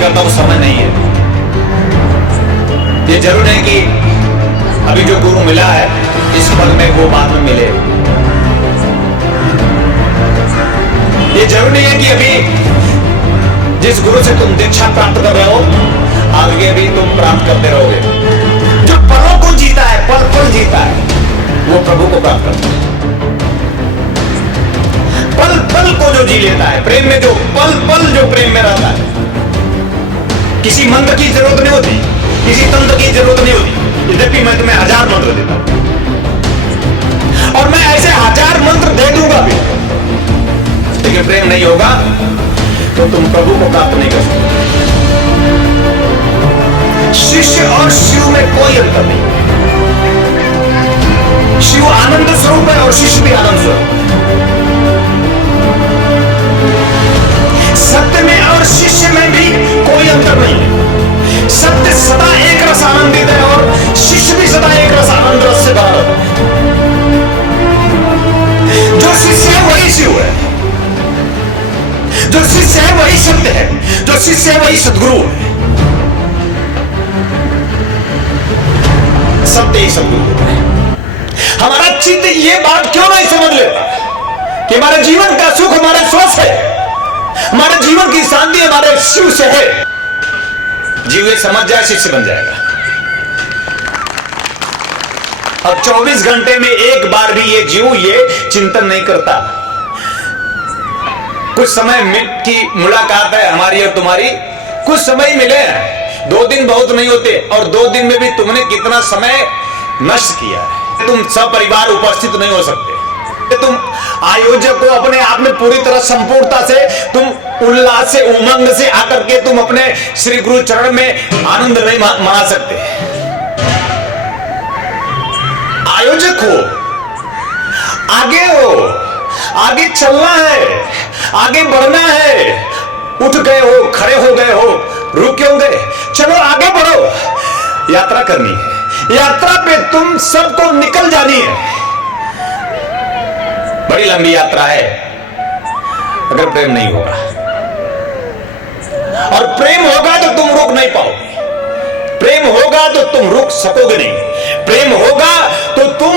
करता हूं समय नहीं है। ये जरूर है कि अभी जो गुरु मिला है इस पल में वो बाद में मिले। ये जरूर नहीं है कि अभी जिस गुरु से तुम दीक्षा प्राप्त कर रहे हो आगे भी तुम प्राप्त करते रहोगे। जो पलों को जीता है, पल पल जीता है, वो प्रभु को प्राप्त करता है। पल पल को जो जी लेता है, प्रेम में जो पल पल जो प्रेम में रहता है, किसी मंत्र की जरूरत नहीं होती, किसी तंत्र की जरूरत नहीं होती। यद्यपि मैं तुम्हें 1000 मंत्र देता हूं और मैं ऐसे 1000 मंत्र दे दूंगा भी, लेकिन प्रेम नहीं होगा तो तुम प्रभु को प्राप्त नहीं कर सकते। शिष्य और शिव में कोई अंतर नहीं। शिव आनंद स्वरूप है और शिष्य भी आनंद स्वरूप है। सत्य में और शिष्य में भी कोई अंतर नहीं है। सत्य सदा एक रस आनंदित है और शिष्य भी सदा एक रस आनंद रस से भरा है। जो शिष्य है वही शिव है, जो शिष्य है वही सत्य है, जो शिष्य है वही सद्गुरु है। सत्य ही सद्गुरु है। हमारा चित्त ये बात क्यों नहीं समझ लेता कि हमारे जीवन का सुख हमारे स्वस्थ है, हमारे जीवन की शांति हमारे शिव से है। जीव ये समझ जाए शिष्य बन जाएगा। अब 24 घंटे में एक बार भी ये जीव ये चिंतन नहीं करता। कुछ समय की मुलाकात है हमारी और तुम्हारी, कुछ समय मिले, 2 दिन बहुत नहीं होते और 2 दिन में भी तुमने कितना समय नष्ट किया है। तुम सब परिवार उपस्थित नहीं हो सकते। तुम आयोजक को अपने आप में पूरी तरह संपूर्णता से तुम उल्लास से उमंग से आकर के तुम अपने श्री गुरु चरण में आनंद नहीं मना सकते। आयोजक हो, आगे हो, आगे चलना है, आगे बढ़ना है। उठ गए हो, खड़े हो गए हो, रुक क्यों गए? चलो आगे बढ़ो। यात्रा करनी है, यात्रा पे तुम सबको निकल जानी है। बड़ी लंबी यात्रा है अगर प्रेम नहीं होगा, और प्रेम होगा तो तुम रुक नहीं पाओगे। प्रेम होगा तो तुम रुक सकोगे नहीं। प्रेम होगा तो तुम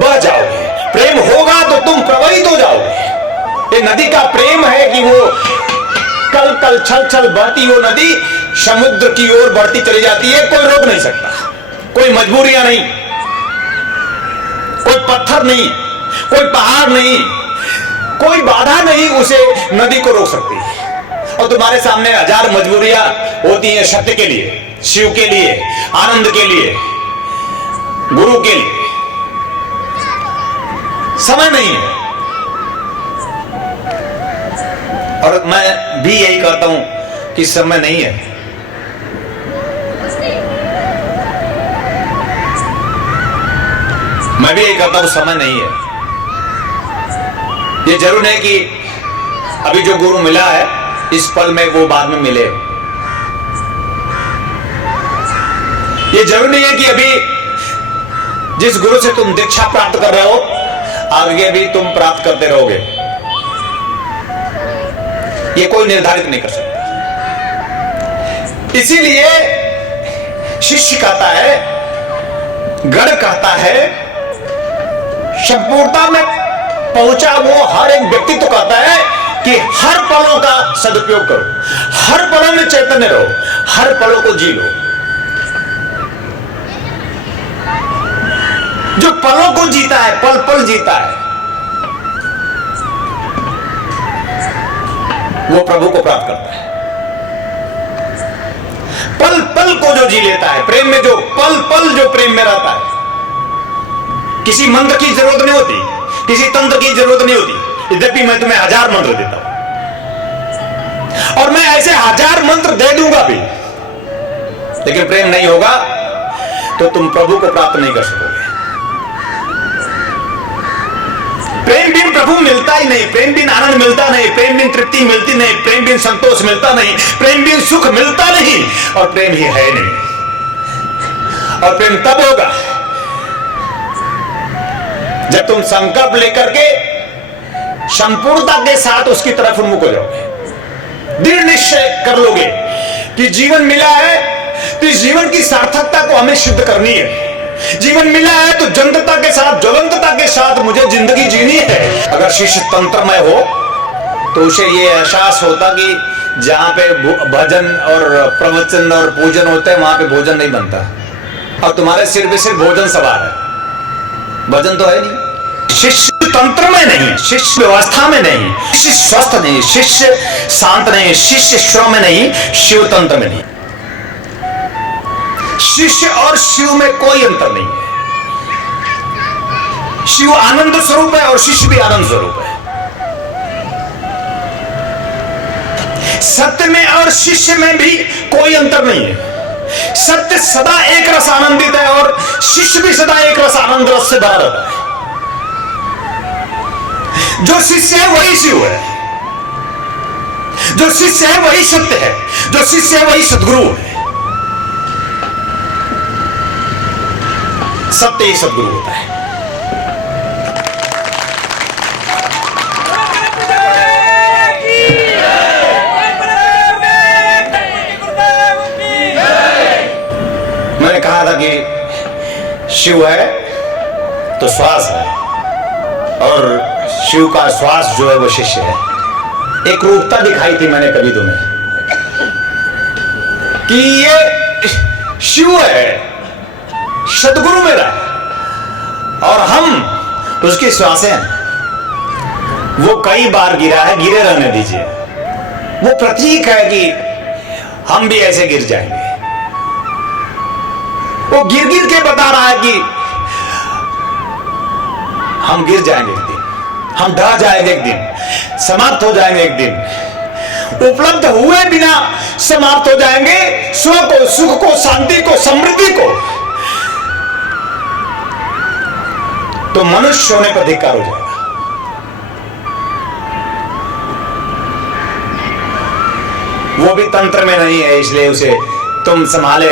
बह जाओगे। प्रेम होगा तो तुम प्रवाहित हो जाओगे। ये नदी का प्रेम है कि वो कल कल छल छल बहती वो नदी समुद्र की ओर बढ़ती चली जाती है। कोई रोक नहीं सकता, कोई मजबूरियां नहीं, कोई पत्थर नहीं, कोई पहाड़ नहीं, कोई बाधा नहीं उसे नदी को रोक सकती है। और तुम्हारे सामने 1000 मजबूरियां होती हैं सत्य के लिए, शिव के लिए, आनंद के लिए, गुरु के लिए। समय नहीं है। और मैं भी यही कहता हूं कि समय नहीं है। मैं भी यही कहता हूं समय नहीं है। ये जरूर है कि अभी जो गुरु मिला है इस पल में वो बाद में मिले। ये जरूर नहीं है कि अभी जिस गुरु से तुम दीक्षा प्राप्त कर रहे हो आगे भी तुम प्राप्त करते रहोगे। ये कोई निर्धारित नहीं कर सकता। इसीलिए शिष्य कहता है, गण कहता है, संपूर्णता में पहुंचा वो हर एक व्यक्ति तो कहता है कि हर पलों का सदुपयोग करो, हर पलों में चैतन्य रहो, हर पलों को जी लो। जो पलों को जीता है, पल पल जीता है, वो प्रभु को प्राप्त करता है। पल पल को जो जी लेता है, प्रेम में जो पल पल जो प्रेम में रहता है, किसी मंत्र की जरूरत नहीं होती, किसी तंत्र की जरूरत नहीं होती। यद्यपि मैं तुम्हें 1000 मंत्र देता हूं और मैं ऐसे 1000 मंत्र दे दूंगा भी, लेकिन प्रेम नहीं होगा तो तुम प्रभु को प्राप्त नहीं कर सकोगे। प्रेम बिन प्रभु मिलता ही नहीं, प्रेम बिन आनंद मिलता नहीं, प्रेम बिन तृप्ति मिलती नहीं, प्रेम बिन संतोष मिलता नहीं, प्रेम बिन सुख मिलता नहीं, और प्रेम ही है नहीं। और प्रेम तब होगा जब तुम संकल्प लेकर के संपूर्णता के साथ उसकी तरफ उन्मुख हो जाओगे, दृढ़ निश्चय कर लोगे कि जीवन मिला है तो इस जीवन की सार्थकता को हमें सिद्ध करनी है। जीवन मिला है तो जनता के साथ, ज्वलंतता के साथ मुझे जिंदगी जीनी है। अगर शिष्य तंत्रमय हो तो उसे ये एहसास होता कि जहां पे भजन और प्रवचन और पूजन होते हैं वहां पे भोजन नहीं बनता, और तुम्हारे सिर पे सिर्फ भोजन सवार है, भजन तो है नहीं। शिष्य तंत्र में नहीं, शिष्य व्यवस्था में नहीं, शिष्य स्वस्थ नहीं, शिष्य शांत नहीं, शिष्य श्रम में नहीं, शिव तंत्र में नहीं। शिष्य और शिव में कोई अंतर नहीं है। शिव आनंद स्वरूप है और शिष्य भी आनंद स्वरूप है। सत्य में और शिष्य में भी कोई अंतर नहीं है। सत्य सदा एक रस आनंदित है और शिष्य भी सदा एक रस आनंद रस से भरा रहता है। जो शिष्य है वही शिव है, जो शिष्य है वही सत्य है, जो शिष्य है वही सद्गुरु है। सत्य ही सद्गुरु होता है। मैंने कहा था कि शिव है तो श्वास है, और शिव का श्वास जो है वो शिष्य है। एक रूपता दिखाई थी मैंने कभी तुम्हें कि ये शिव है, सदगुरु मेरा, और हम उसकी श्वासें हैं। वो कई बार गिरा है, गिरे रहने दीजिए। वो प्रतीक है कि हम भी ऐसे गिर जाएंगे। वो गिर गिर के बता रहा है कि हम गिर जाएंगे एक दिन, हम ढह जाएंगे एक दिन, समाप्त हो जाएंगे एक दिन, उपलब्ध हुए बिना समाप्त हो जाएंगे। स्व को, सुख को, शांति को, समृद्धि को, तो मनुष्य होने पर धिक्कार हो जाएगा। वो भी तंत्र में नहीं है, इसलिए उसे तुम संभाले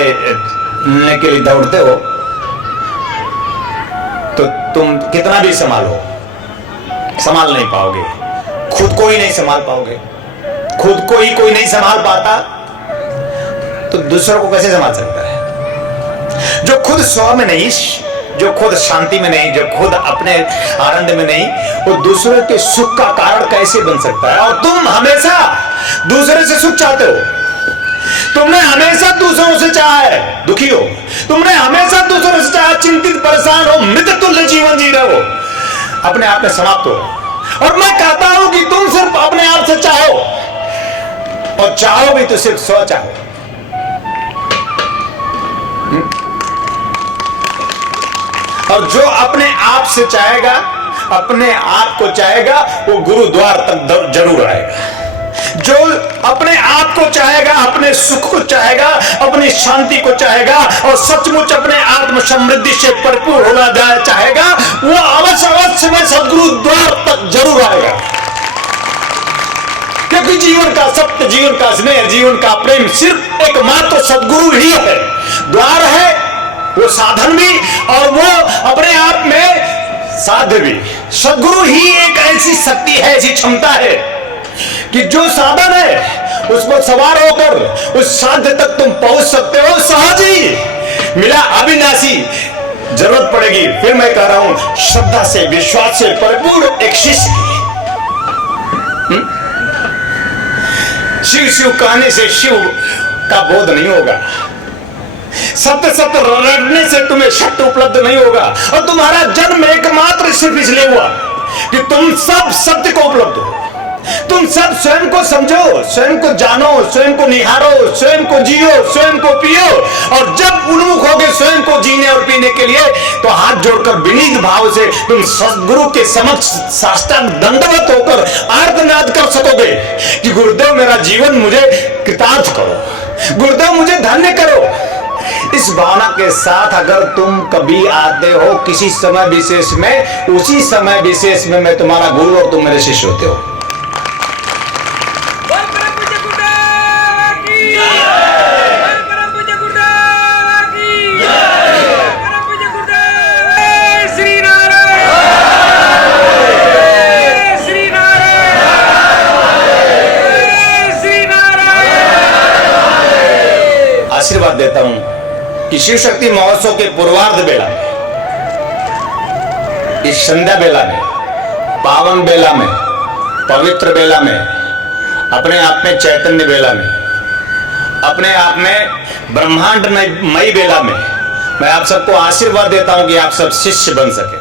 के लिए दौड़ते हो, तो तुम कितना भी संभालो संभाल नहीं पाओगे। खुद को ही नहीं संभाल पाओगे। खुद को ही कोई नहीं संभाल पाता तो दूसरों को कैसे संभाल सकता है? जो खुद स्व में नहीं, जो खुद शांति में नहीं, जो खुद अपने आनंद में नहीं, वो दूसरों के सुख का कारण कैसे बन सकता है? और तुम हमेशा दूसरे से सुख चाहते हो। तुमने हमेशा दूसरों से चाहा है दुखी हो, तुमने हमेशा दूसरों से चाहा चिंतित, परेशान हो, मृत तुल्य जीवन जी रहे हो, अपने आप में समाप्त हो। और मैं कहता हूं कि तुम सिर्फ अपने आप से चाहो, और चाहो भी तो सिर्फ स्व चाहो। और जो अपने आप से चाहेगा, अपने आप को चाहेगा, वो गुरुद्वार तक जरूर आएगा। जो अपने आप को चाहेगा, अपने सुख को चाहेगा, अपनी शांति को चाहेगा, और सचमुच अपने आत्म समृद्धि से भरपूर होना चाहेगा, वो अवश्य में सदगुरु द्वार तक जरूर आएगा। क्योंकि जीवन का सत्य, जीवन का स्नेह, जीवन का प्रेम सिर्फ एकमात्र सदगुरु ही है। द्वार है वो साधन भी, और वो अपने आप में साध्य भी। सदगुरु ही एक ऐसी शक्ति है, ऐसी क्षमता है कि जो साधन है उस पर सवार होकर उस साध्य तक तुम पहुंच सकते हो सहज ही। मिला अविनाशी। जरूरत पड़ेगी, फिर मैं कह रहा हूं, श्रद्धा से, विश्वास से भरपूर एक शिष्य की। शिव शिव कहने से शिव का बोध नहीं होगा। सत्य सत्य रटने से तुम्हें शक्ति उपलब्ध नहीं होगा। और तुम्हारा जन्म एकमात्र सिर्फ इसलिए हुआ कि तुम सब सत्य को उपलब्ध हो। तुम सब स्वयं को समझो, स्वयं को जानो, स्वयं को निहारो, स्वयं को जियो, स्वयं को पियो। और जब उन्मुख होगे स्वयं को जीने और पीने के लिए, तो हाथ जोड़कर विनीत भाव से तुम सद्गुरु के समक्ष साष्टांग दंडवत होकर आर्तनाद कर सकोगे कि गुरुदेव मेरा जीवन मुझे कृतार्थ करो, गुरुदेव मुझे धन्य करो। इस भावना के साथ अगर तुम कभी आते हो किसी समय विशेष में, उसी समय विशेष में मैं तुम्हारा गुरु और तुम मेरे शिष्य होते हो। देता हूं कि शिव शक्ति महोत्सव के पूर्वार्ध बेला में, इस संध्या बेला में, पावन बेला में, पवित्र बेला में, अपने आप में चैतन्य बेला में, अपने आप में ब्रह्मांडमय बेला में मैं आप सबको आशीर्वाद देता हूं कि आप सब शिष्य बन सके।